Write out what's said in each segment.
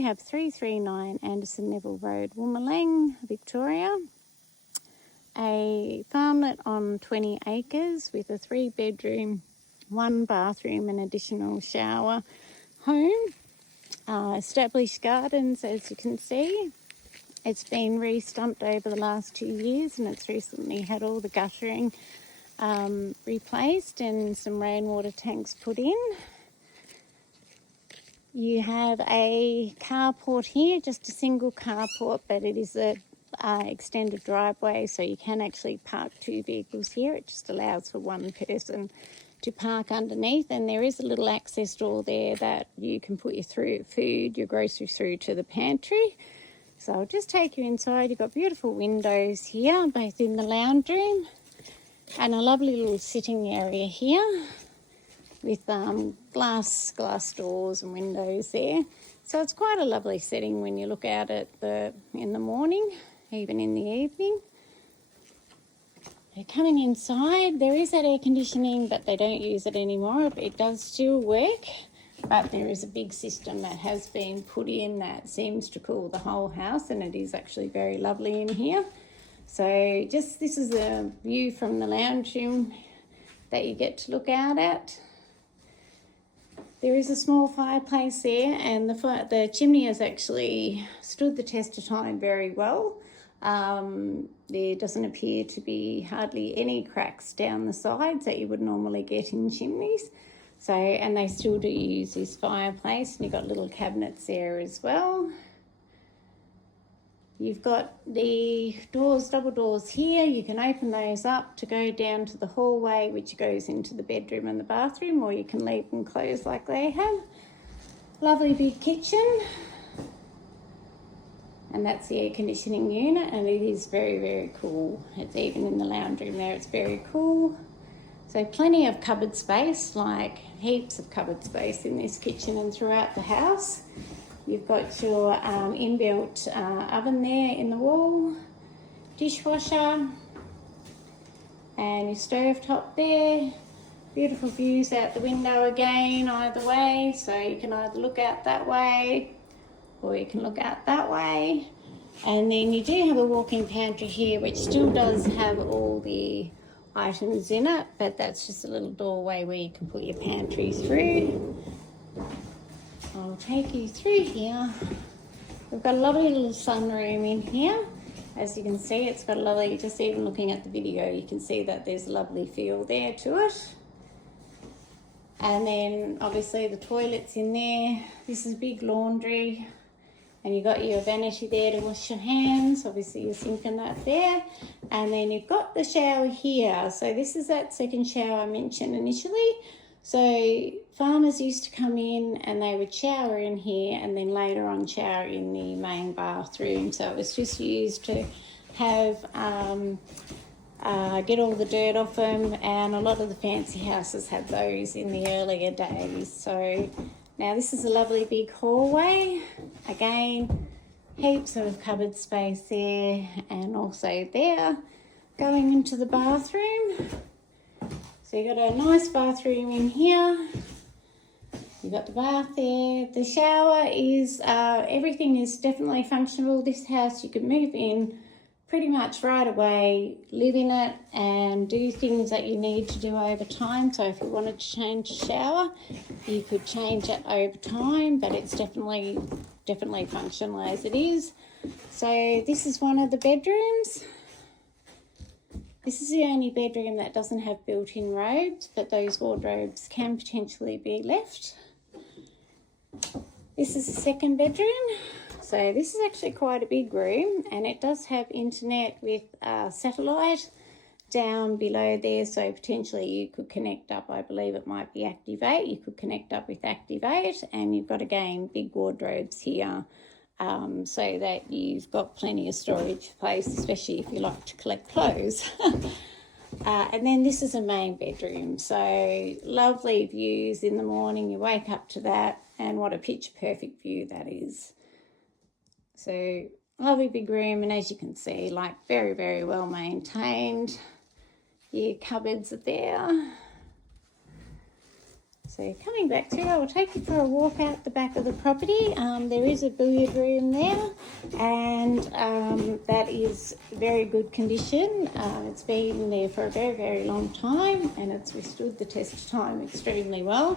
we have 339 Anderson Neville Road, Woomelang, Victoria. A farmlet on 20 acres with a 3-bedroom, 1 bathroom and additional shower home. Established gardens, as you can see. It's been re-stumped over the last 2 years, and it's recently had all the guttering replaced and some rainwater tanks put in. You have a carport here, just a single carport, but it is a extended driveway, so you can actually park 2 vehicles here. It just allows for 1 person to park underneath, and there is a little access door there that you can put your groceries through to the pantry. So I'll just take you inside. You've got beautiful windows here, both in the lounge room, and a lovely little sitting area here with glass doors and windows there. So it's quite a lovely setting when you look out at in the morning, even in the evening. Coming inside, there is that air conditioning, but they don't use it anymore. It does still work, but there is a big system that has been put in that seems to cool the whole house, and it is actually very lovely in here. So this is a view from the lounge room that you get to look out at. There is a small fireplace there, and the chimney has actually stood the test of time very well. There doesn't appear to be hardly any cracks down the sides that you would normally get in chimneys. So, and they still do use this fireplace, and you've got little cabinets there as well. You've got the double doors here. You can open those up to go down to the hallway, which goes into the bedroom and the bathroom, or you can leave them closed like they have. Lovely big kitchen. And that's the air conditioning unit, and it is very, very cool. It's even in the lounge room there, it's very cool. So plenty of cupboard space, like heaps of cupboard space in this kitchen and throughout the house. You've got your inbuilt oven there in the wall, dishwasher, and your stove top there. Beautiful views out the window again, either way. So you can either look out that way or you can look out that way. And then you do have a walk-in pantry here, which still does have all the items in it, but that's just a little doorway where you can put your pantry through. I'll take you through here. We've got a lovely little sunroom in here. As you can see, it's got a lovely, just even looking at the video, you can see that there's a lovely feel there to it. And then obviously the toilet's in there. This is a big laundry. And you've got your vanity there to wash your hands. Obviously your sink and that there. And then you've got the shower here. So this is that second shower I mentioned initially. So farmers used to come in and they would shower in here and then later on shower in the main bathroom. So it was just used to have get all the dirt off them, and a lot of the fancy houses had those in the earlier days. So now this is a lovely big hallway. Again, heaps of cupboard space there, and also there going into the bathroom. So you've got a nice bathroom in here. You've got the bath there. The shower is, everything is definitely functional. This house you could move in pretty much right away, live in it and do things that you need to do over time. So if you wanted to change a shower, you could change it over time, but it's definitely functional as it is. So this is one of the bedrooms. This is the only bedroom that doesn't have built-in robes, but those wardrobes can potentially be left. This is the second bedroom. So this is actually quite a big room, and it does have internet with satellite down below there. So potentially you could connect up, I believe it might be Activate. You could connect up with Activate, and you've got, again, big wardrobes here. So that you've got plenty of storage space, especially if you like to collect clothes. And then this is a main bedroom. So lovely views in the morning. You wake up to that, and what a picture perfect view that is. So lovely big room, and as you can see, like very, very well maintained. Your cupboards are there. So coming back through, I will take you for a walk out the back of the property. There is a billiard room there, and that is very good condition. It's been there for a very, very long time, and it's withstood the test of time extremely well.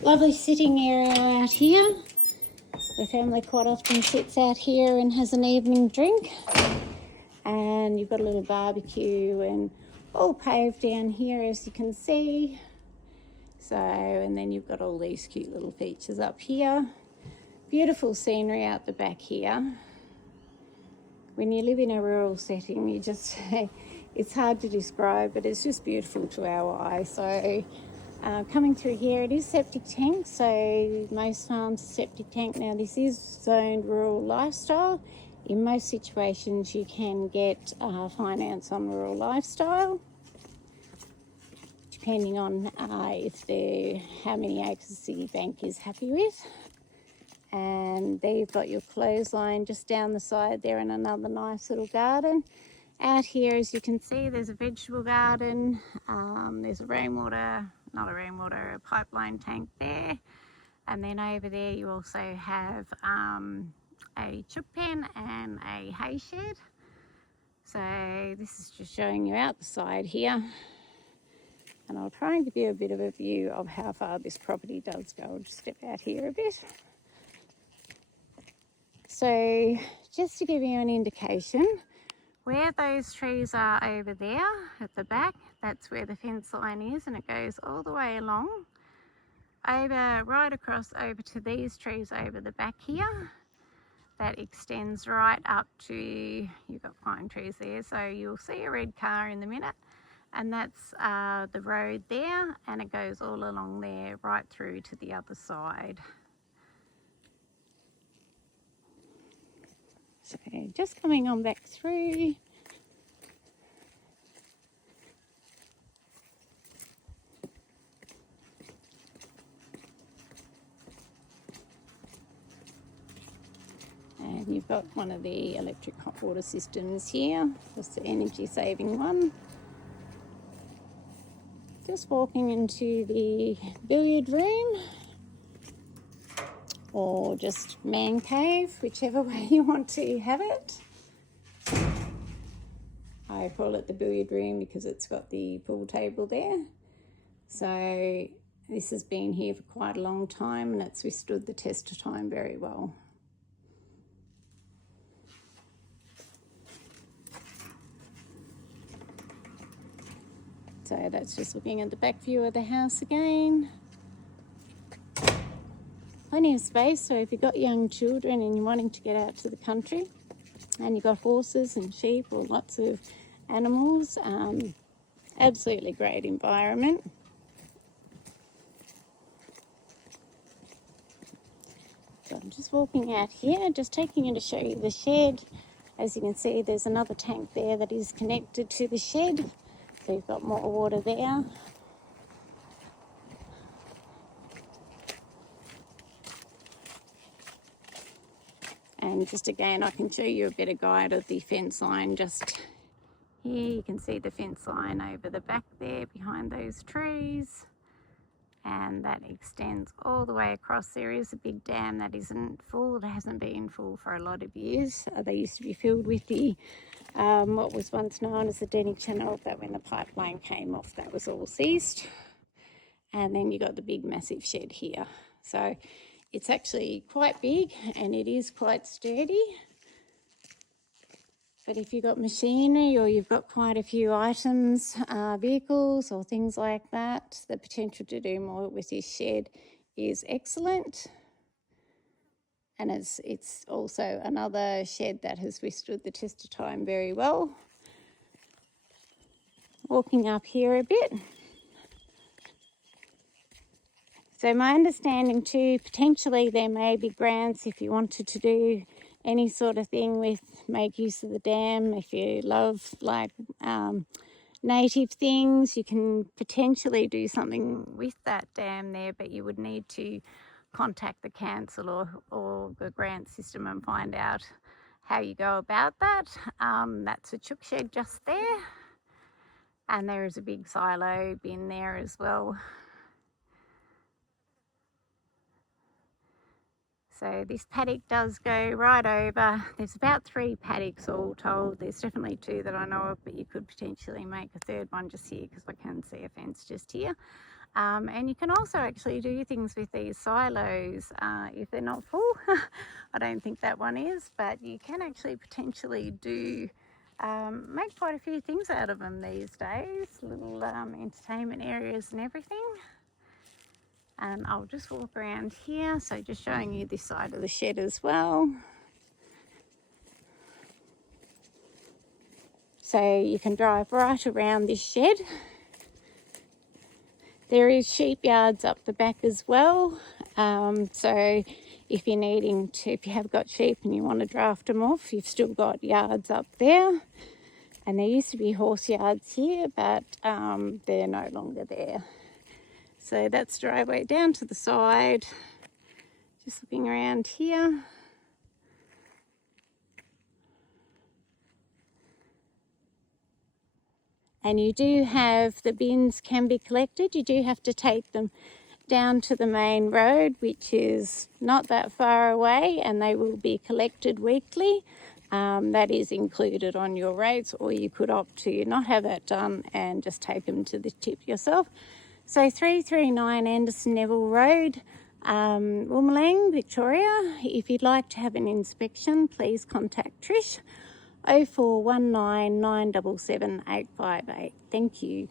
Lovely sitting area out here. The family quite often sits out here and has an evening drink. And you've got a little barbecue and all paved down here, as you can see. So, and then you've got all these cute little features up here. Beautiful scenery out the back here. When you live in a rural setting, you just, it's hard to describe, but it's just beautiful to our eye. So coming through here, it is septic tank. So most farms are septic tank. Now this is zoned rural lifestyle. In most situations, you can get finance on rural lifestyle, depending on how many acres Citibank is happy with. And there you've got your clothesline just down the side there, and another nice little garden. Out here, as you can see, there's a vegetable garden. There's a a pipeline tank there. And then over there you also have a chook pen and a hay shed. So this is just showing you out the side here. And I'll try and give you a bit of a view of how far this property does go. I'll just step out here a bit. So just to give you an indication, where those trees are over there at the back, that's where the fence line is, and it goes all the way along, right across over to these trees over the back here. That extends right up to, you've got pine trees there, so you'll see a red car in a minute. And that's the road there, and it goes all along there right through to the other side. So just coming on back through. And you've got one of the electric hot water systems here, just the energy saving one. Just walking into the billiard room, or just man cave, whichever way you want to have it. I call it the billiard room because it's got the pool table there. So this has been here for quite a long time, and it's withstood the test of time very well. So that's just looking at the back view of the house again. Plenty of space, so if you've got young children and you're wanting to get out to the country and you've got horses and sheep or lots of animals, absolutely great environment. So I'm just walking out here, just taking you to show you the shed. As you can see, there's another tank there that is connected to the shed. So you've got more water there. And just again, I can show you a better guide of the fence line just here. You can see the fence line over the back there behind those trees. And that extends all the way across. There is a big dam that isn't full. It hasn't been full for a lot of years. They used to be filled with the what was once known as the Denny Channel, but when the pipeline came off, that was all ceased. And then you got the big massive shed here. So it's actually quite big and it is quite sturdy. But if you've got machinery or you've got quite a few items, vehicles or things like that, the potential to do more with this shed is excellent. And it's also another shed that has withstood the test of time very well. Walking up here a bit. So my understanding too, potentially there may be grants if you wanted to do any sort of thing with, make use of the dam. If you love like native things, you can potentially do something with that dam there, but you would need to contact the council or the grant system and find out how you go about that. That's a chook shed just there, and there is a big silo bin there as well. So this paddock does go right over. There's about 3 paddocks all told. There's definitely 2 that I know of, but you could potentially make a 3rd one just here because I can see a fence just here. And you can also actually do things with these silos if they're not full. I don't think that one is, but you can actually potentially do make quite a few things out of them these days. Little entertainment areas and everything. And I'll just walk around here, so just showing you this side of the shed as well. So you can drive right around this shed. There is sheep yards up the back as well. So if you're needing to, if you have got sheep and you want to draft them off, you've still got yards up there. And there used to be horse yards here, but they're no longer there. So that's the driveway down to the side. Just looking around here. And you do have, the bins can be collected. You do have to take them down to the main road, which is not that far away, and they will be collected weekly. That is included on your rates, or you could opt to not have that done and just take them to the tip yourself. So 339 Anderson Neville Road, Woomelang, Victoria. If you'd like to have an inspection, please contact Trish 0419 977 858. Thank you.